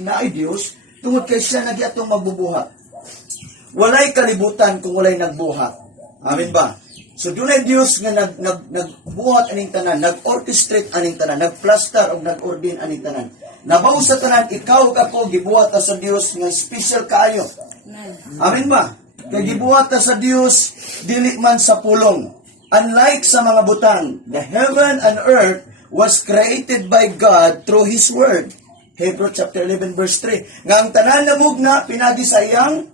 naay Dios tungod kay siya nagyatong magbubuhat. Walay kalibutan kung walay nagbuhat. Amen ba? So dunay Dios nga nagbuhat aning tanan, nag-orchestrate aning tanan, nagplaster o nag-ordin aning tanan. Nabaw sa tanan, ikaw ako gibuhat ta sa Dios nga special kaayo. Amen ba? Kay gibuhat ta sa Dios dili man sa pulong. Unlike sa mga butang, the heaven and earth was created by God through His Word. Hebrews chapter 11 verse 3. Nga ang tanan na mugna pinagi sa iyang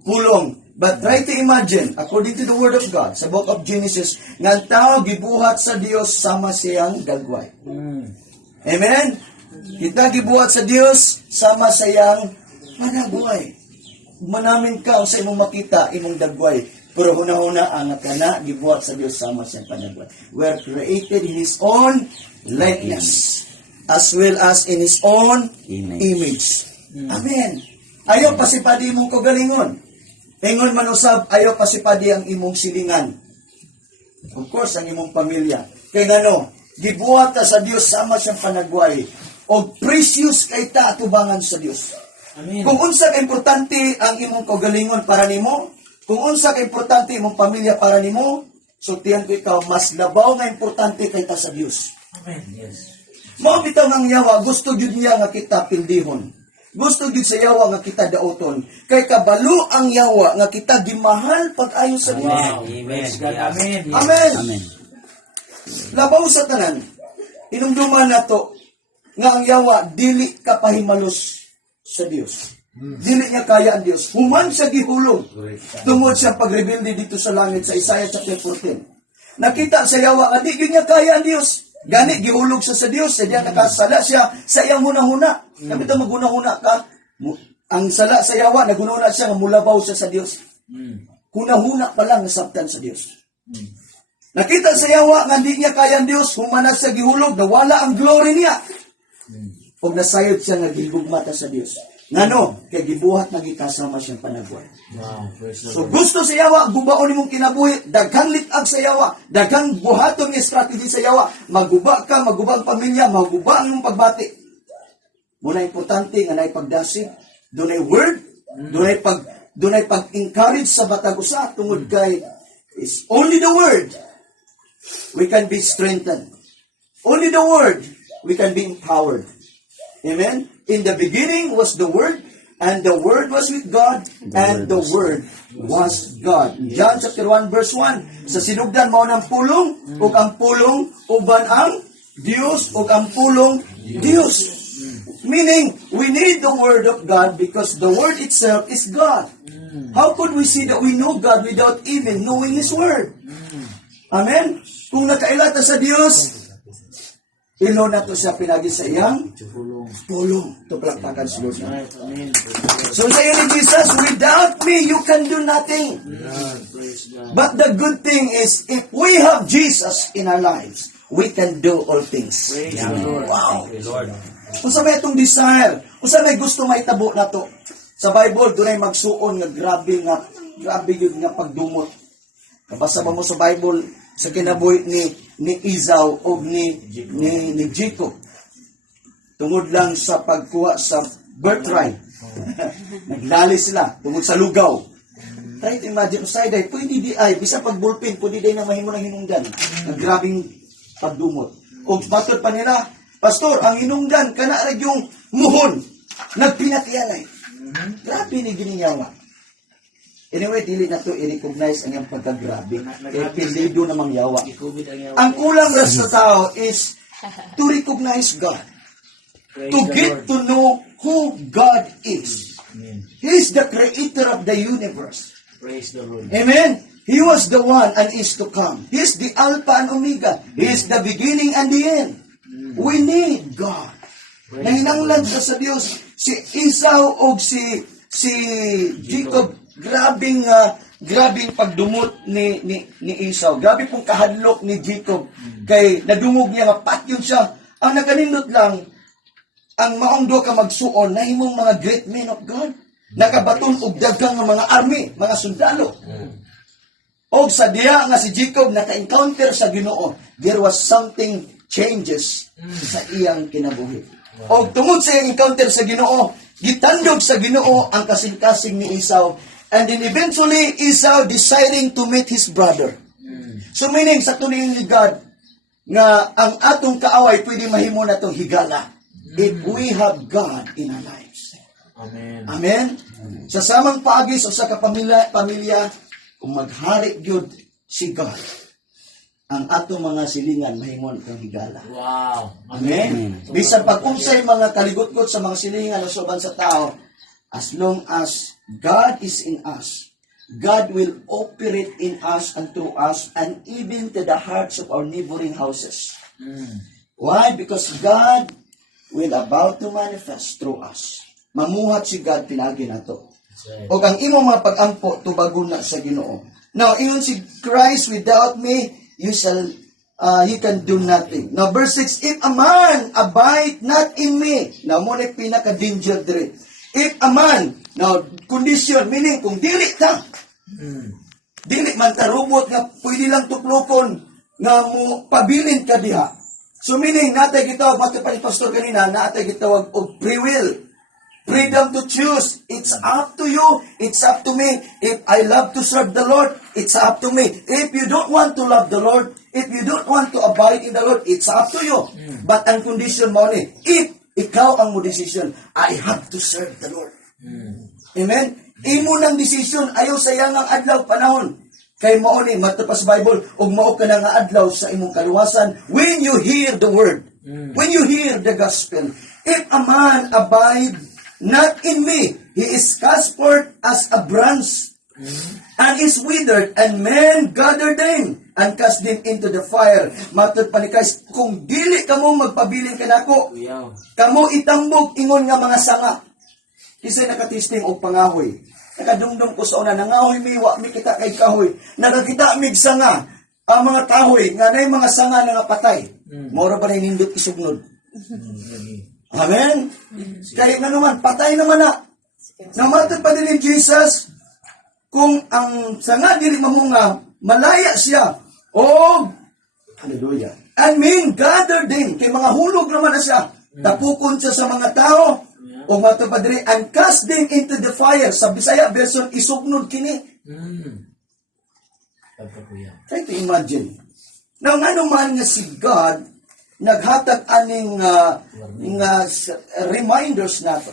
pulong. But try to imagine, according to the Word of God, sa book of Genesis, nga ang tao gibuhat sa Dios sama siyang dagway. Amen? Kita gibuhat sa Dios sama sa iyang panagway. Manamin ka sa imong makita, imong dagway. Pero huna-huna ang kana gibuhat sa Dios sama siyang panagway. We are created in His own likeness, as well as in His own image. Amen. Ayaw pasipadi imong kagalingon. Ingon man usab, ayaw pasipadi ang imong silingan. Of course, ang imong pamilya. Kaya ngano, gibuhat ta sa Dios sama siyang panagway. O precious kay ta atubangan sa Dios. Amen. Kung unsa ka importante ang imong kagalingon para nimo, kung unsa ka importante imong pamilya para nimo, so tiyan ko ikaw, mas labaw nga importante kay ta sa Dios. Amen. Yes. Mao bitaw ang yawa, gusto gyud niya nga kita pildihon. Gusto gyud sa yawa nga kita daoton. Kay kabalo ang yawa nga kita gimahal pag-ayo sa Dios. Wow. Praise God. Amen. Yes. Amen. Amen. Labaw sa tanan, inumduman nato nga ang yawa dili kapahimalos sa Dios. Dili niya kaya ang Dios. Human siya gihulog tungod sa pagrebelde dito sa langit sa Isaiah chapter 14. Nakita sa yawa nga di gyud niya kaya ang Dios. Gani gihulog siya sa Dios, sa diya nakasala siya sa iyang hunahuna. Kapita maghunahuna ka, ang sala sa yawa naghunahuna siya nga mulabaw siya sa Dios. Hunahuna pa lang nasabtan sa Dios. Nakita sa yawa nga di niya kaya ang Dios, humana siya gihulog, nawala ang glory niya. Pag nasayod siya nga gihugmata sa Dios. Ngano, kay gibuhat na gikasama siyang panagway. Wow. Praise the So Lord. gusto sa yawa, gubaon nimong kinabuhi, daghang litag sa yawa, daghang buhaton nga strategy sa yawa, maguba ka, maguba ang pamilya, maguba ang imong pagbati. Muna importante nga naay pagdasig, dunay word, dunay pag-encourage sa batag usa tungod kay is only the word we can be strengthened. Only the word we can be empowered. Amen. In the beginning was the Word, and the Word was with God, and the Word was God. John chapter 1 verse 1. Sa sinugdan mao ng pulong, ug ang pulong uban ang Dios, ug ang pulong Dios. Meaning, we need the Word of God because the Word itself is God. How could we see that we know God without even knowing His Word? Amen? Kung nakailata sa Dios, ilo na to siya pinagi sa iyang pulong. Ito palakpakan si Lord. Right. Amen. So sa iyo ni Jesus, without me, you can do nothing. God. Praise God. But the good thing is, if we have Jesus in our lives, we can do all things. Praise the Lord. Wow. Thank you, Lord. Kung sa may itong desire, kung sa may gusto maitabo na to, sa Bible, doon ay magsuon nga grabe yun nga pagdumot. Nabasa ba mo sa Bible, sa kinabuhi ni Esau o ni Jacob, tungod lang sa pagkuha sa birthright. Naglali sila tungod sa lugaw. Try to imagine, usay day, pwede di ay, bisa pagbulpin, pwede day na mahimo ng hinungdan. Ang grabing pagdumot. O batod pa nila, Pastor, ang hinungdan, kanarag yung muhon, nagpinatialay. Grabe ni gininyawa. Anyway, dili na to i-recognize ang iyang pagkagrabe. Kaya pinlido namang yawa. I-COVID ang yawa. Ang kulang ras sa tao is to recognize God. Praise To the get Lord. to know who God is. Amen. He is the creator of the universe. Praise the Lord. Amen? He was the one and is to come. He is the Alpha and Omega. He is the beginning and the end. We need God. Nahinanglan ka sa Diyos. Si Esau o si Jacob, grabing pagdumot ni Esau. Grabe pong kahadlok ni Jacob. Kay nadungog niya nga patyon siya. Ang naganindot lang, ang maong do ka magsuon na himong mga great men of God. Nakabaton og daghang nga mga army, mga sundalo. Og sa diya nga si Jacob naka-encounter sa Ginoo, there was something changes sa iyang kinabuhi. O tungod sa iyang encounter sa Ginoo, gitandog sa Ginoo ang kasing-kasing ni Esau. And then eventually, Esau deciding to meet his brother. So meaning, sa tuning ni God, nga ang atong kaaway pwede mahimo na itong higala. If we have God in our lives. Amen. Amen? Sa samang paagis o sa kapamilya, kung maghari gyud si God, ang atong mga silingan mahimon itong higala. Wow. Amen? Bisan pag-unsay mga kaligot-got sa mga silingan o soban sa tao, as long as God is in us, God will operate in us and through us and even to the hearts of our neighboring houses. Why? Because God will about to manifest through us. Mamuhat si God pinagi na to. O ang imong mga pag-ampo, tubagon na sa Ginoo. Now, ingon si Christ, without me, you can do nothing. Now, verse 6, if a man abide not in me, now, muna pinaka-danger dire. If a man, now, condition, meaning, kung dili ka, dili man tarubot nga pwede lang tuklokon nga mo pabilin ka diha. So, meaning, natay gitawag, mati pa ni Pastor kanina, natay gitawag og free will. Freedom to choose. It's up to you. It's up to me. If I love to serve the Lord, it's up to me. If you don't want to love the Lord, if you don't want to abide in the Lord, it's up to you. But ang condition mo ni, if ikaw ang mo decision, I have to serve the Lord. Amen? Imo ng decision, ayaw sayang ang adlaw panahon. Kay mao ni matapas Bible, ug mao ka na nga adlaw sa imong kaluwasan when you hear the word. When you hear the gospel. If a man abide not in me, he is cast forth as a branch, and is withered, and men gather them, and cast them into the fire. Matod pa ni Christ, kung dili kamo magpabiling kanako, Wow. kamo itambog ingon nga mga sanga. Kisay nakatisting og pangahoy. Nakadumdum ko sa una, nangahoy mi, wa mi kita kay kahoy. Nakakita mig sanga, ang mga kahoy, nga na mga sanga nga patay. Mora ba na nindot isugnod? Amen? Kaya nga naman, patay naman na. Namatod pa din ni Jesus, kung ang sanga dili mamunga, malaya siya. Oh, hallelujah. And men gather din, kay mga hulog naman na siya. Tapukon siya sa mga tao, o matod pa din, and cast them into the fire. Sa Bisaya version, isugnod kini. Try to imagine. Now, nga naman nga si God, naghatag aning reminders nato.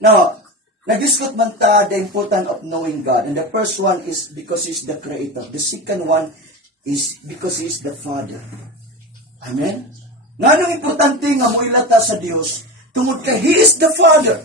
Now, nag-discuss man ta the importance of knowing God. And the first one is because He's the Creator. The second one is because He's the Father. Amen? Nga nung importante nga mo ilata sa Dios, tungod kay He is the Father.